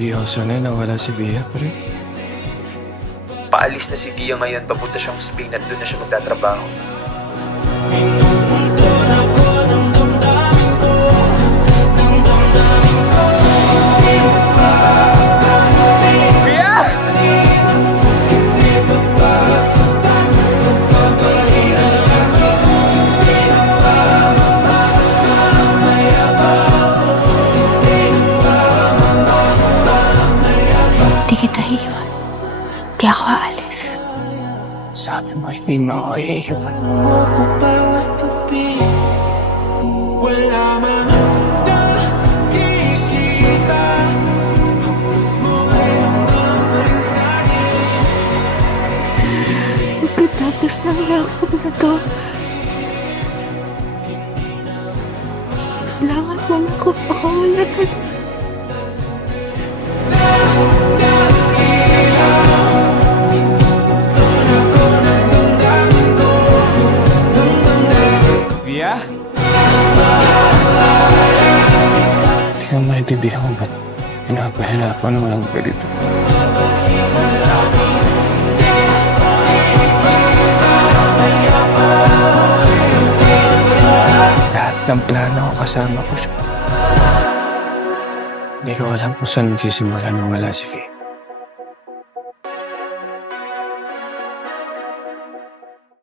Di ako sanay na wala si Via, pre. Paalis na si Via ngayon, papunta siyang Spain at doon na siya magtatrabaho. Di kita iiwan. Di ako aalis. Sabi mo, hindi mo ako iiwan. Pagkatapos ng yakap na to, kailangan mo na ako pakawalatan. Via? Hindi ka maintindihan ko ba't pinapahirapan ng walang ganito. Lahat ng plano ko kasama ko siya. Hindi ko alam kung saan magsisimula nung wala si Via.